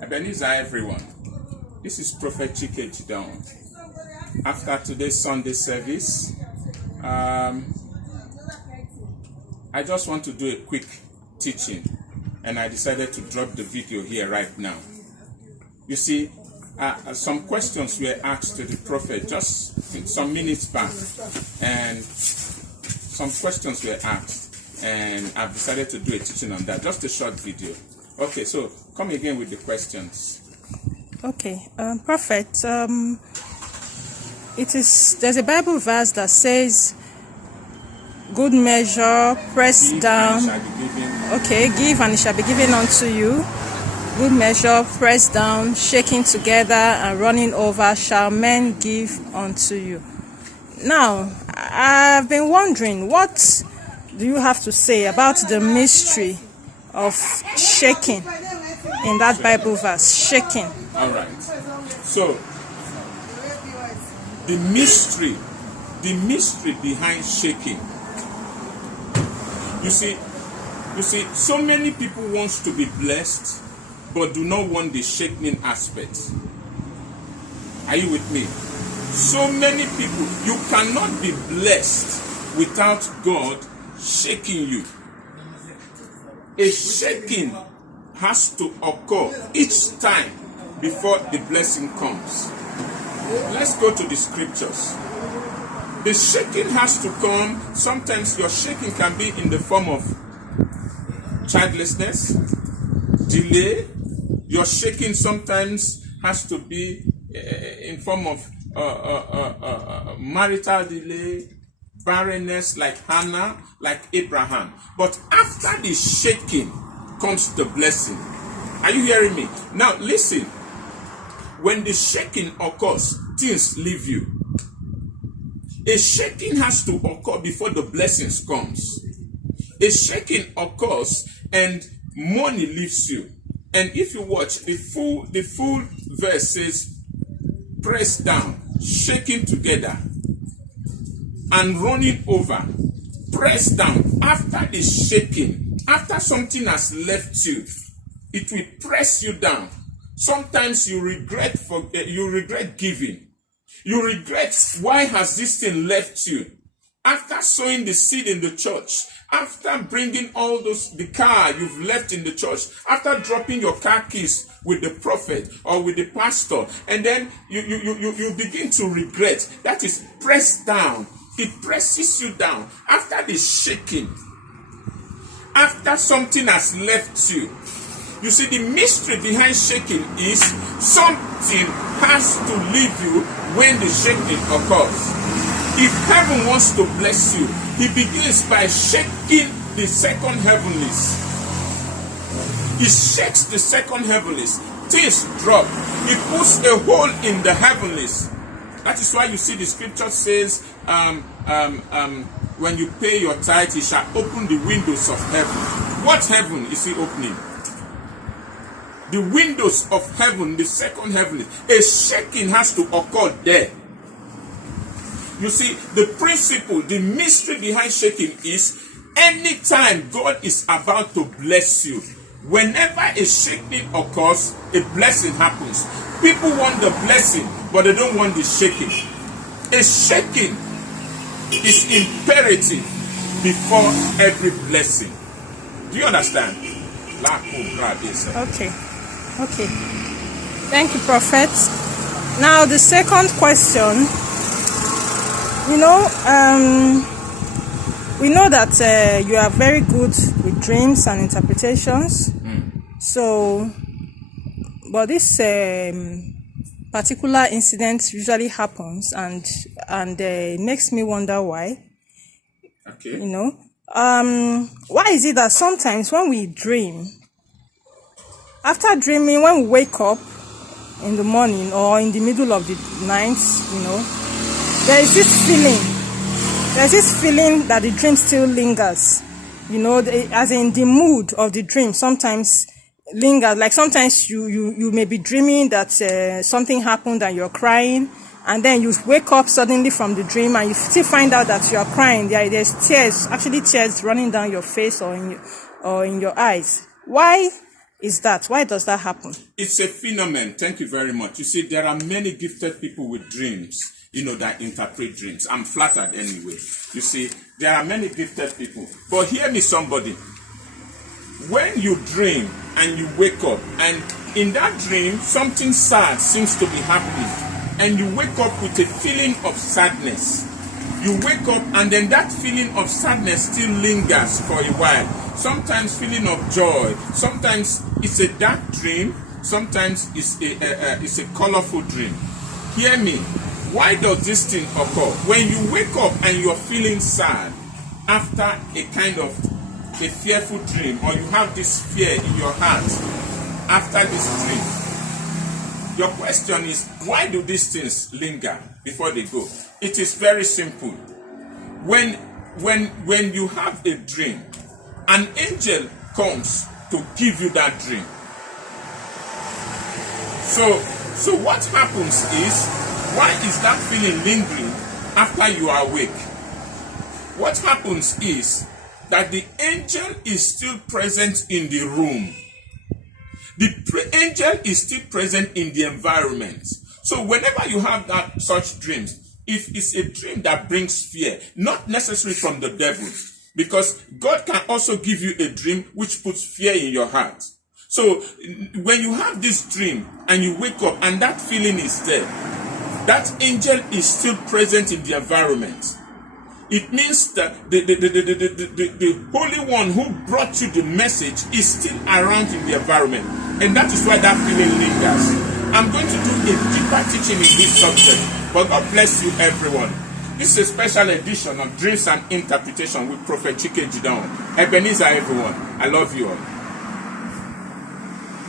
Ebenezer, everyone. This is Prophet Chike Jideonwo. After today's Sunday service, I just want to do a quick teaching, and I decided to drop the video here right now. You see, some questions were asked to the prophet just some minutes back, and some questions were asked, and I've decided to do a teaching on that. Just a short video. Okay, so come again with the questions. Okay, Prophet, there's a Bible verse that says, good measure, pressed down. Okay, give and it shall be given unto you. Good measure, pressed down, shaking together and running over, shall men give unto you. Now, I've been wondering, what do you have to say about the mystery of shaking in that Bible verse? Shaking. All right. So, the mystery behind shaking. You see, so many people want to be blessed, but do not want the shaking aspect. Are you with me? So many people, you cannot be blessed without God shaking you. A shaking has to occur each time before the blessing comes. Let's go to the scriptures. The shaking has to come. Sometimes your shaking can be in the form of childlessness, delay. Your shaking sometimes has to be in form of marital delay, barrenness, like Hannah, like Abraham. But after the shaking comes the blessing. Are you hearing me? Now listen. When the shaking occurs, things leave you. A shaking has to occur before the blessings comes. A shaking occurs and money leaves you. And if you watch, the full verse says, pressed down, shaking together, and running over. Pressed down. After the shaking, after something has left you, it will press you down. Sometimes you regret giving. You regret, why has this thing left you? After sowing the seed in the church, after bringing all the car you've left in the church, after dropping your car keys with the prophet or with the pastor, and then you begin to regret. That is pressed down. It presses you down. After the shaking, after something has left you. You see, the mystery behind shaking is something has to leave you when the shaking occurs. If heaven wants to bless you, he begins by shaking the second heavenlies. He shakes the second heavenlies. Things drop. He puts a hole in the heavenlies. That is why you see the scripture says, when you pay your tithe, he shall open the windows of heaven. What heaven is he opening? The windows of heaven, the second heaven. A shaking has to occur there. You see, the principle, the mystery behind shaking is anytime God is about to bless you, whenever a shaking occurs, a blessing happens. People want the blessing, but they don't want the shaking. A shaking is imperative before every blessing. Do you understand? Okay. Thank you, Prophet. Now, the second question. We know that you are very good with dreams and interpretations. So, but this particular incident usually happens, and it makes me wonder why. Okay. Why is it that sometimes when we dream, after dreaming, when we wake up in the morning or in the middle of the night, there's this feeling that the dream still lingers, as in the mood of the dream sometimes lingers. Like sometimes you may be dreaming that something happened and you're crying, and then you wake up suddenly from the dream and you still find out that you are crying. There's tears running down your face or in your eyes. Why is that? Why does that happen? It's a phenomenon. Thank you very much. You see, there are many gifted people with dreams, that interpret dreams. I'm flattered anyway. You see, there are many gifted people. But hear me, somebody. When you dream and you wake up, and in that dream, something sad seems to be happening, and you wake up with a feeling of sadness. You wake up and then that feeling of sadness still lingers for a while. Sometimes feeling of joy. Sometimes it's a dark dream. Sometimes it's a colorful dream. Hear me. Why does this thing occur? When you wake up and you're feeling sad after a kind of a fearful dream, or you have this fear in your heart after this dream, your question is, why do these things linger before they go? It is very simple. When you have a dream, an angel comes to give you that dream. So what happens is, why is that feeling lingering after you are awake? What happens is that the angel is still present in the room. The angel is still present in the environment. So whenever you have such dreams, if it's a dream that brings fear, not necessarily from the devil, because God can also give you a dream which puts fear in your heart. So when you have this dream and you wake up and that feeling is there, that angel is still present in the environment. It means that the Holy One who brought you the message is still around in the environment. And that is why that feeling lingers. I'm going to do a deeper teaching in this subject. But God bless you, everyone. This is a special edition of Dreams and Interpretation with Prophet Chike Jideonwo. Ebenezer, everyone. I love you all.